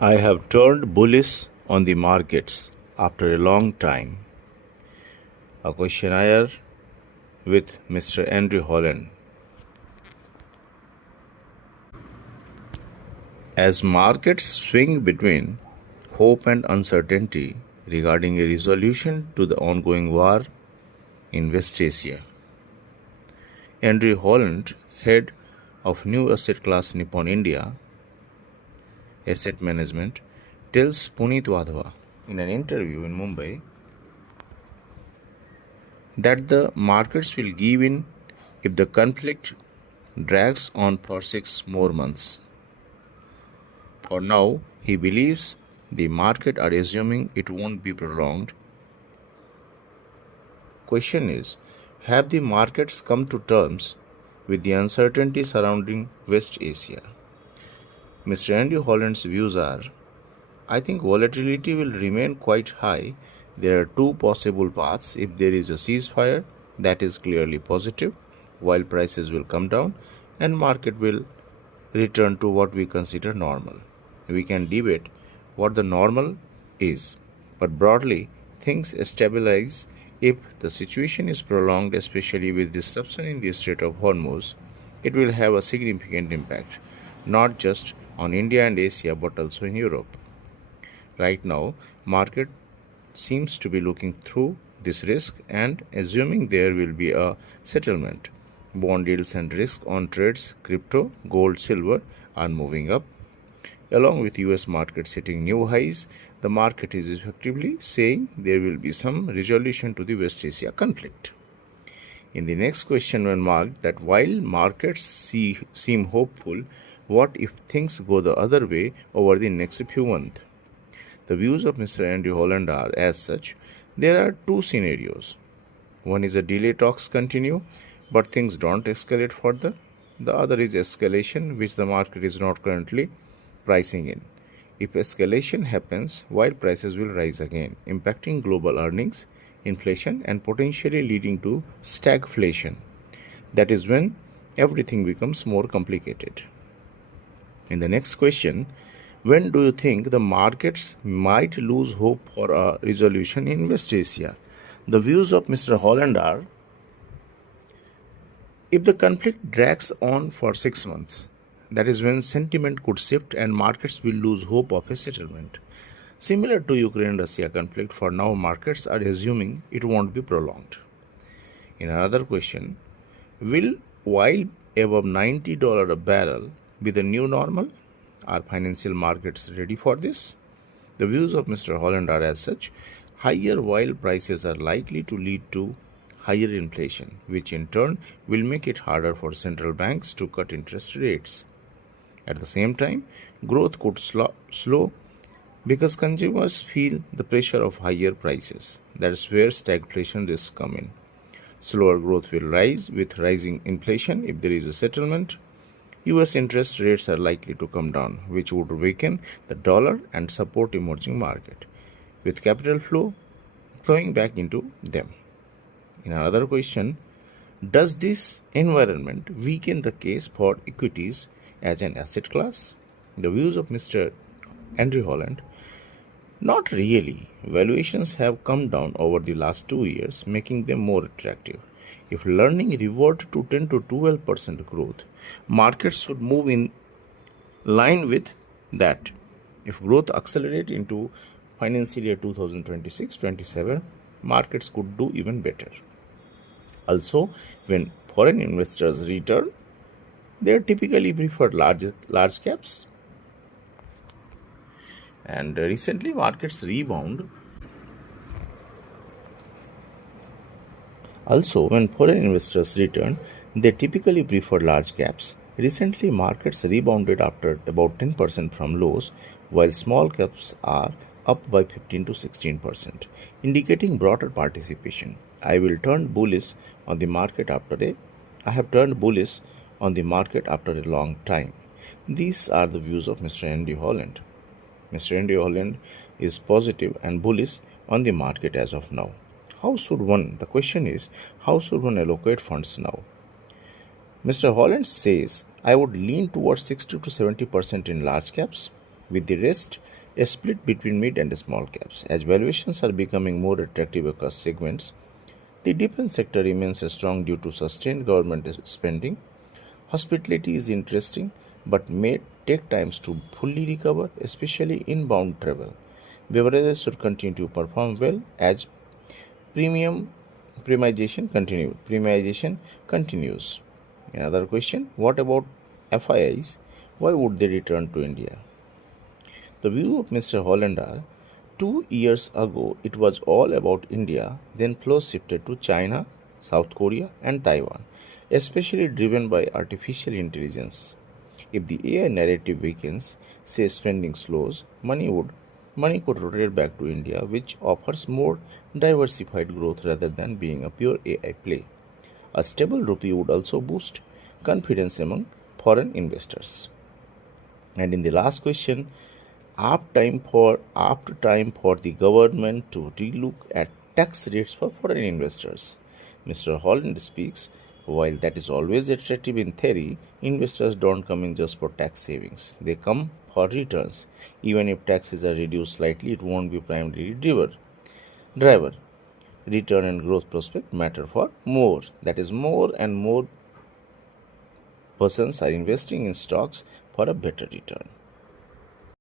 I have turned bullish on the markets after a long time. A questionnaire with Mr. Andrew Holland. As markets swing between hope and uncertainty regarding a resolution to the ongoing war in West Asia, Andrew Holland, head of new asset class Nippon India Asset Management, tells Puneet Wadhwa in an interview in Mumbai that the markets will give in if the conflict drags on for 6 more months. For now, he believes the market are assuming it won't be prolonged. Question is, have the markets come to terms with the uncertainty surrounding West Asia? Mr. Andy Holland's views are, I think volatility will remain quite high. There are two possible paths. If there is a ceasefire, that is clearly positive, while prices will come down and market will return to what we consider normal. We can debate what the normal is, but broadly, things stabilize if the situation is prolonged, especially with disruption in the Strait of Hormuz. It will have a significant impact, not just on India and Asia, but also in Europe. Right now, market seems to be looking through this risk and assuming there will be a settlement. Bond yields and risk on trades, crypto, gold, silver are moving up. Along with US markets hitting new highs, the market is effectively saying there will be some resolution to the West Asia conflict. In the next question, when marked that while markets seem hopeful, what if things go the other way over the next few months? The views of Mr. Andrew Holland are as such. There are two scenarios. One is a delay talks continue, but things don't escalate further. The other is escalation, which the market is not currently pricing in. If escalation happens, while prices will rise again, impacting global earnings, inflation, and potentially leading to stagflation. That is when everything becomes more complicated. In the next question, when do you think the markets might lose hope for a resolution in West Asia? The views of Mr. Holland are, if the conflict drags on for 6 months, that is when sentiment could shift and markets will lose hope of a settlement. Similar to Ukraine-Russia conflict, for now markets are assuming it won't be prolonged. In another question, will oil above $90 a barrel be the new normal? Are financial markets ready for this? The views of Mr. Holland are as such. Higher oil prices are likely to lead to higher inflation, which in turn will make it harder for central banks to cut interest rates. At the same time, growth could slow because consumers feel the pressure of higher prices. That is where stagflation risks come in. Slower growth will rise with rising inflation if there is a settlement. US interest rates are likely to come down, which would weaken the dollar and support emerging market, with capital flowing back into them. In another question, does this environment weaken the case for equities as an asset class? The views of Mr. Andrew Holland, not really. Valuations have come down over the last 2 years, making them more attractive. If learning revert to 10 to 12% growth, markets should move in line with that. If growth accelerates into financial year 2026-27, markets could do even better. Also, when foreign investors return, they typically prefer large caps. And recently, markets rebound. Also, when foreign investors return, they typically prefer large caps. Recently, markets rebounded after about 10% from lows, while small caps are up by 15 to 16%, indicating broader participation. I have turned bullish on the market after a long time. These are the views of Mr. Andy Holland. Mr. Andy Holland is positive and bullish on the market as of now. The question is, how should one allocate funds now? Mr. Holland says, I would lean towards 60 to 70% in large caps, with the rest a split between mid and small caps. As valuations are becoming more attractive across segments, the defense sector remains strong due to sustained government spending. Hospitality is interesting but may take times to fully recover, especially inbound travel. Beverages should continue to perform well as premium premiumization continues. Another question, what about FIIs? Why would they return to India? The view of Mr. Holland are 2 years ago it was all about India, then flows shifted to China, South Korea, and Taiwan, especially driven by artificial intelligence. If the AI narrative weakens, say spending slows, money could rotate back to India, which offers more diversified growth rather than being a pure AI play. A stable rupee would also boost confidence among foreign investors. And in the last question, after time for the government to relook at tax rates for foreign investors. Mr. Holland speaks, while that is always attractive in theory, investors don't come in just for tax savings. They come for returns. Even if taxes are reduced slightly, it won't be primarily driver. Return and growth prospect matter for more. That is, more and more persons are investing in stocks for a better return.